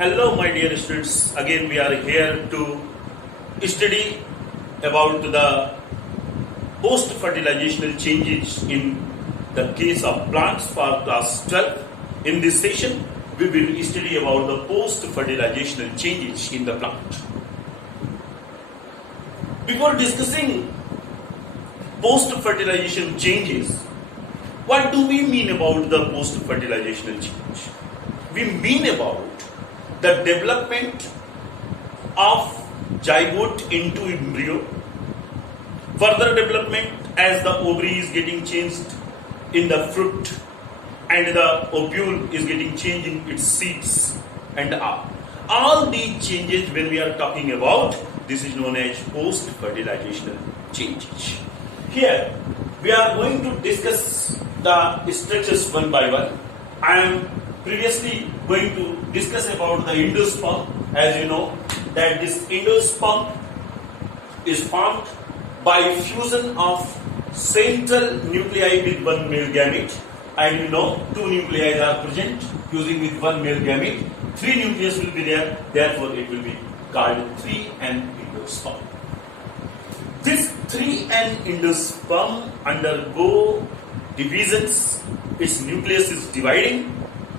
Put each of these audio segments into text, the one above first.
Hello, my dear students. Again, we are here to study about the post-fertilizational changes in the case of plants for class 12. In this session, we will study about the post-fertilizational changes in the plant. Before discussing post-fertilization changes, what do we mean about the post-fertilizational change? We mean about the development of zygote into embryo, further development as the ovary is getting changed in the fruit and the ovule is getting changed in its seeds and all these changes when we are talking about, this is known as post-fertilizational changes. Here we are going to discuss the structures one by one. I am previously going to discuss about the endosperm. As you know that this endosperm is formed by fusion of central nuclei with one male gamete, and you know two nuclei are present fusing with one male gamete. Three nucleus will be there, therefore it will be called 3N endosperm. This 3N endosperm undergo divisions. Its nucleus is dividing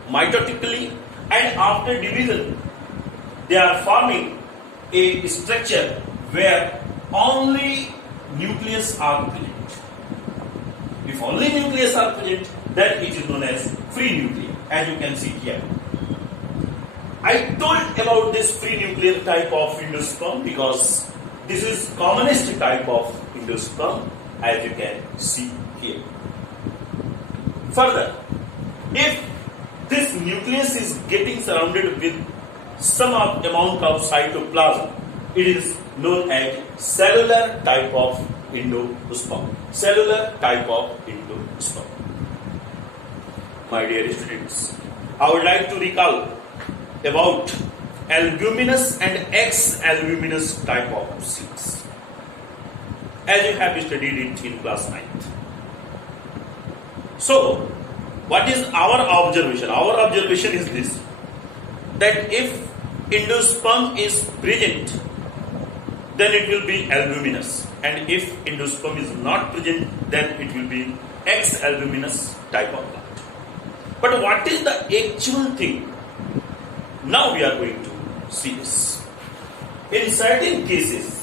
mitotically, and after division they are forming a structure where only nucleus are present. If only nucleus are present, then it is known as free nucleus, as you can see here. I told about this free nuclear type of endosperm because this is commonest type of endosperm, as you can see here. Further, if this nucleus is getting surrounded with some amount of cytoplasm, it is known as cellular type of endosperm. Cellular type of endosperm. My dear students, I would like to recall about albuminous and ex-albuminous type of seeds, as you have studied it in class 9th. So, what is our observation? Our observation is this, that if endosperm is present, then it will be albuminous, and if endosperm is not present, then it will be ex-albuminous type of plant. But what is the actual thing? Now we are going to see this. In certain cases,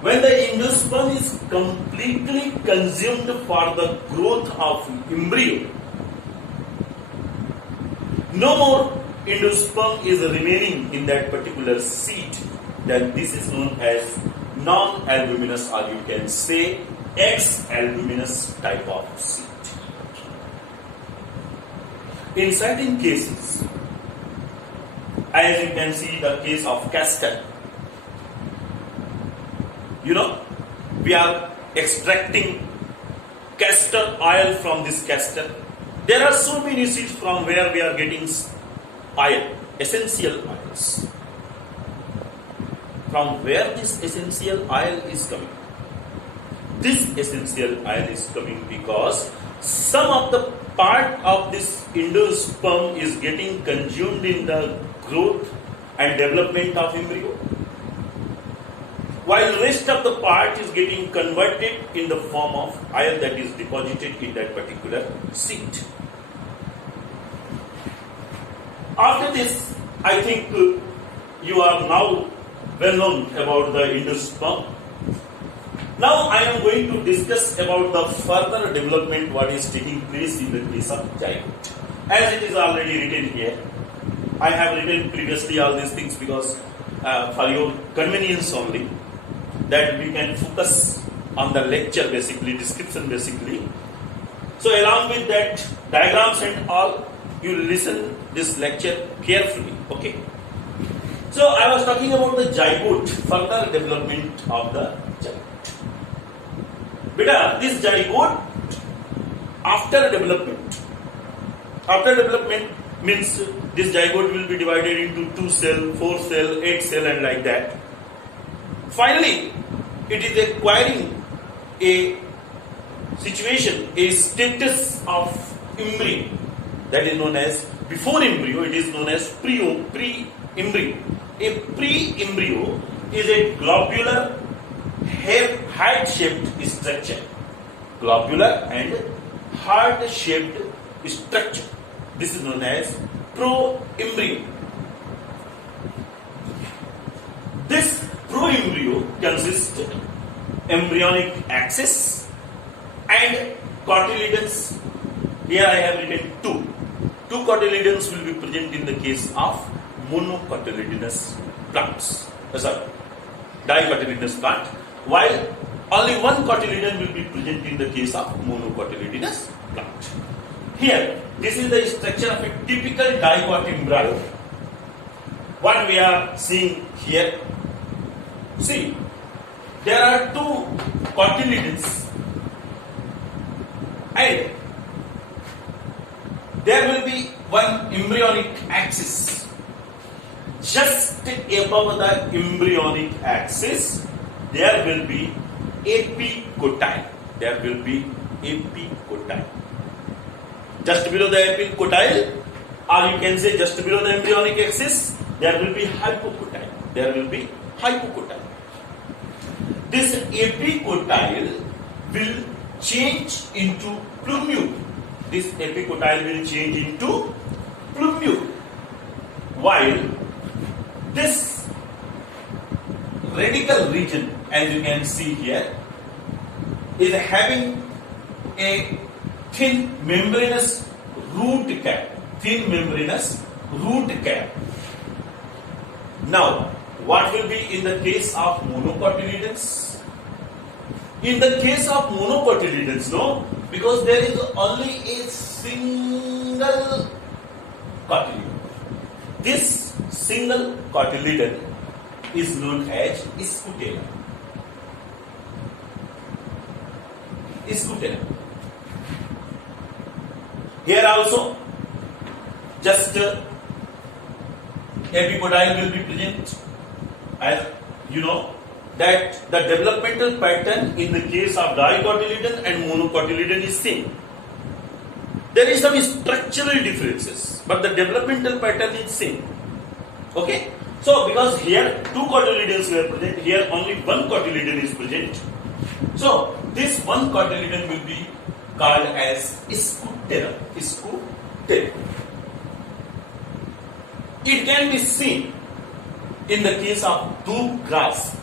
when the endosperm is completely consumed for the growth of embryo, no more endosperm is remaining in that particular seed, then this is known as non-albuminous, or you can say ex-albuminous type of seed. In certain cases, as you can see the case of castor, you know, we are extracting castor oil from this castor. There are so many seeds from where we are getting oil, essential oils. From where this essential oil is coming? This essential oil is coming because some of the part of this endosperm is getting consumed in the growth and development of embryo, while rest of the part is getting converted in the form of oil that is deposited in that particular seed. After this, I think you are now well known about the endosperm. Now I am going to discuss about the further development what is taking place in the case of zygote. As it is already written here, I have written previously all these things because for your convenience only, that we can focus on the lecture basically, description basically. So along with that diagrams and all, you listen this lecture carefully, okay? So I was talking about the zygote, further development of the zygote. Beta, this zygote after development means this zygote will be divided into 2 cell, 4 cell, 8 cell and like that. Finally, it is acquiring a situation, a status of embryo, that is known as before embryo, it is known as pre-embryo. A pre-embryo is a globular heart-shaped structure. Globular and heart-shaped structure. This is known as pro-embryo. This pro-embryo consists embryonic axis and cotyledons. Here I have written two. Two cotyledons will be present in the case of monocotyledonous plants. Dicotyledonous plant, while only one cotyledon will be present in the case of monocotyledonous plant. Here, this is the structure of a typical dicot embryo. What we are seeing here, see, there are two cotyledons and there will be one embryonic axis. Just above the embryonic axis, there will be epicotyle. There will be epicotyle. Just below the epicotyle, or you can say just below the embryonic axis, there will be hypocotyle. There will be hypocotyle. This epicotyle will change into plumule. This epicotyle will change into plumule. While this radical region, as you can see here, is having a thin membranous root cap. Thin membranous root cap. Now, what will be in the case of monocotyledons? In the case of monocotyledons, no, because there is only a single cotyledon. This single cotyledon is known as scutellum. Scutellum. Here also, just epicotyle will be present. As you know, that the developmental pattern in the case of dicotyledon and monocotyledon is same. There is some structural differences, but the developmental pattern is same. Okay? So, because here two cotyledons were present, here only one cotyledon is present. So, this one cotyledon will be called as scutellum. Scutellum. It can be seen in the case of tube grass.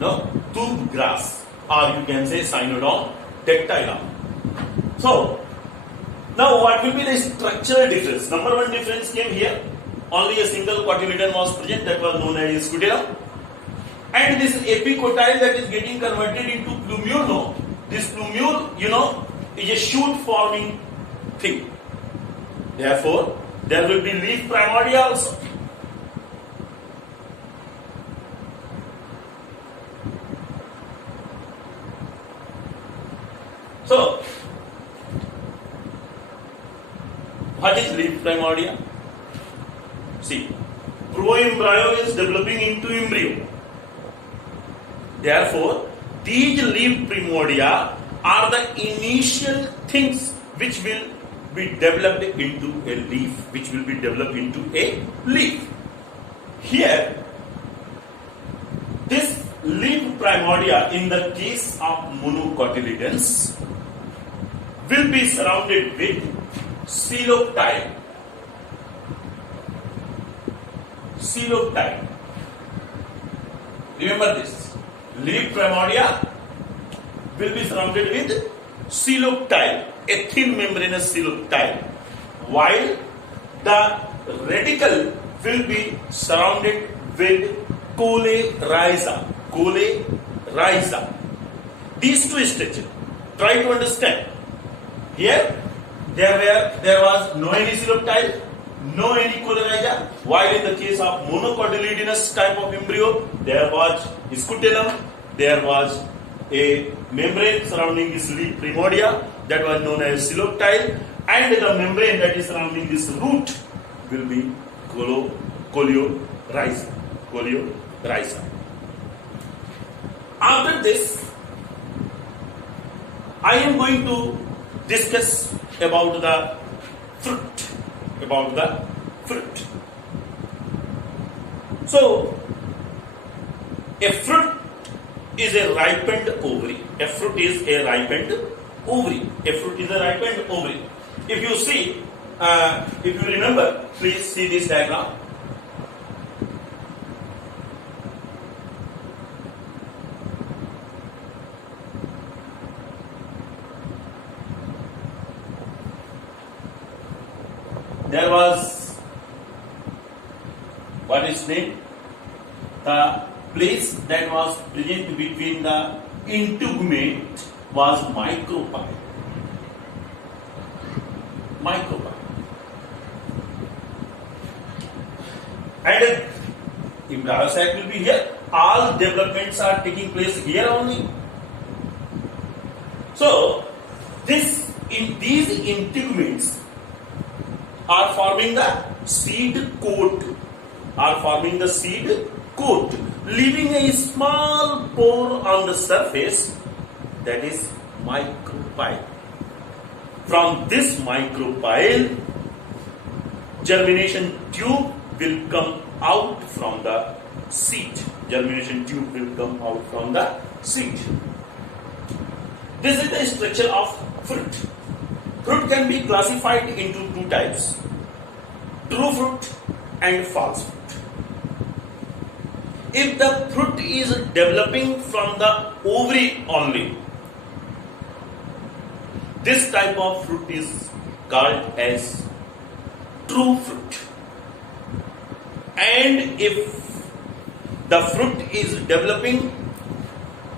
No, tube grass, or you can say Cynodon dactylum. So, now what will be the structural difference? Number one difference came here. Only a single cotyledon was present, that was known as scutellum. And this epicotyle that is getting converted into plumule, no, this plumule, is a shoot forming thing. Therefore, there will be leaf primordia also. So, what is leaf primordia? See, pro-embryo is developing into embryo. Therefore, these leaf primordia are the initial things which will be developed into a leaf, which will be developed into a leaf. Here, this leaf primordia in the case of monocotyledons will be surrounded with coleoptile. Coleoptile. Remember this. Leaf primordia will be surrounded with coleoptile, a thin membranous coleoptile, while the radicle will be surrounded with coleorrhiza. Coleorrhiza. These two structures. Try to understand. Here, there was no any coleoptile, no any coleorrhiza, while in the case of monocotyledonous type of embryo, there was scutellum, there was a membrane surrounding this leaf primordia that was known as coleoptile, and the membrane that is surrounding this root will be coleorrhiza. Coleorrhiza. After this, I am going to discuss about the fruit. about the fruit. So, a fruit is a ripened ovary. A fruit is a ripened ovary. A fruit is a ripened ovary. If you see, if you remember, please see this diagram. There was, what is name? The place that was present between the integument was micropyle. Micropyle. And if diacyte will be here, all developments are taking place here only. So, these integuments are forming the seed coat, leaving a small pore on the surface, that is micropyle. From this micropyle, germination tube will come out from the seed. Germination tube will come out from the seed. This is the structure of fruit. Fruit can be classified into two types: true fruit and false fruit. If the fruit is developing from the ovary only, this type of fruit is called as true fruit. And if the fruit is developing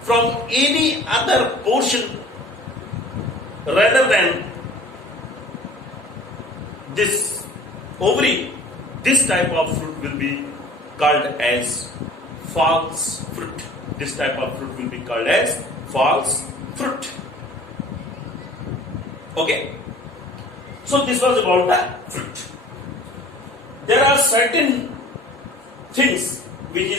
from any other portion rather than this ovary, this type of fruit will be called as false fruit. This type of fruit will be called as false fruit. Okay. So this was about the fruit. There are certain things which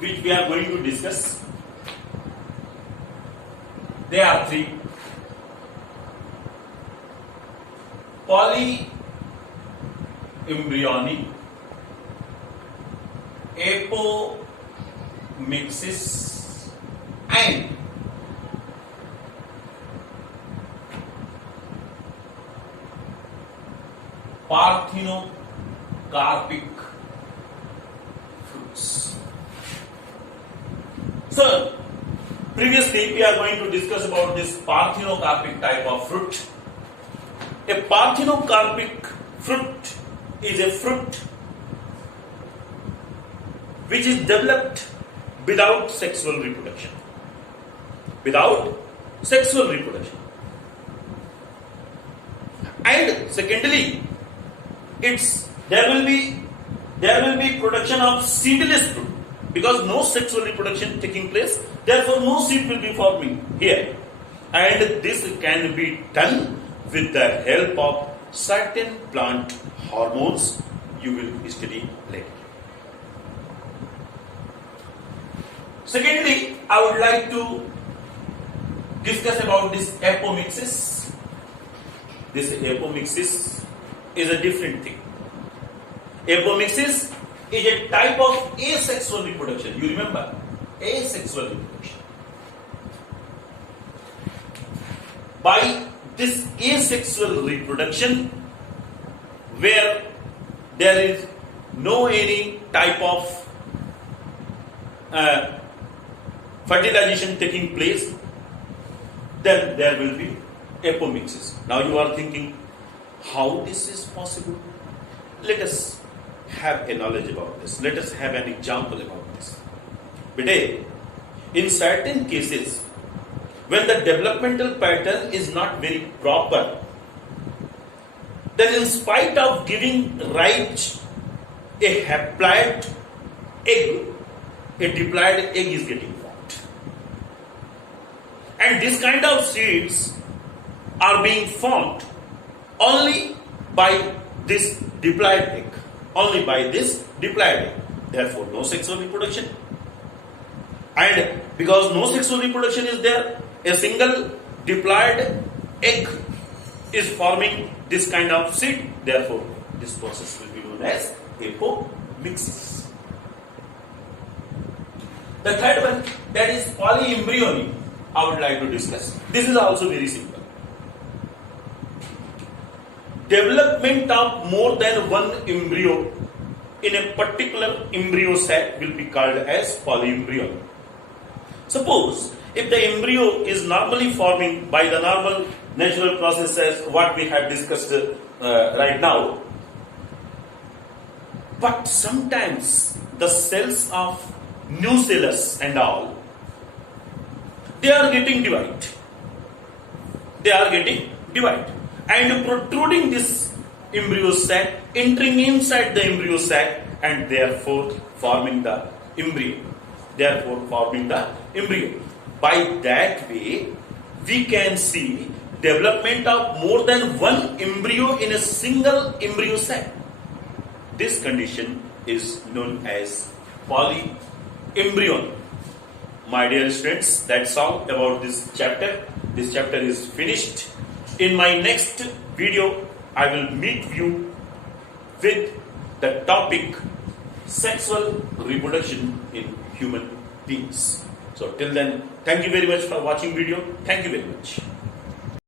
we are going to discuss. There are three: polyembryonic, apomixis, and parthenocarpic fruits. So, previously we are going to discuss about this parthenocarpic type of fruit. A parthenocarpic fruit is a fruit which is developed without sexual reproduction. Without sexual reproduction. And secondly, there will be production of seedless fruit, because no sexual reproduction taking place, therefore no seed will be forming here. And this can be done with the help of certain plant hormones you will study later. Secondly, I would like to discuss about this apomixis. This apomixis is a different thing. Apomixis is a type of asexual reproduction. You remember? Asexual reproduction. By this asexual reproduction, where there is no any type of fertilization taking place, then there will be apomixis. Now you are thinking, how this is possible? Let us have a knowledge about this. Let us have an example about this. Today, in certain cases, when the developmental pattern is not very proper, then in spite of giving rise a haploid egg, a diploid egg is getting formed. And this kind of seeds are being formed only by this diploid egg. Only by this diploid egg. Therefore, no sexual reproduction. And because no sexual reproduction is there, a single diploid egg is forming this kind of seed. Therefore, this process will be known as apomixis. The third one, that is polyembryony, I would like to discuss. This is also very simple. Development of more than one embryo in a particular embryo sac will be called as polyembryony. Suppose if the embryo is normally forming by the normal natural processes what we have discussed right now, but sometimes the cells of nucellus and all, they are getting divided. And protruding this embryo sac, entering inside the embryo sac, and therefore forming the embryo. By that way, we can see development of more than one embryo in a single embryo sac. This condition is known as polyembryony. My dear students, that's all about this chapter. This chapter is finished. In my next video, I will meet you with the topic sexual reproduction in human beings. So till then, thank you very much for watching video. Thank you very much.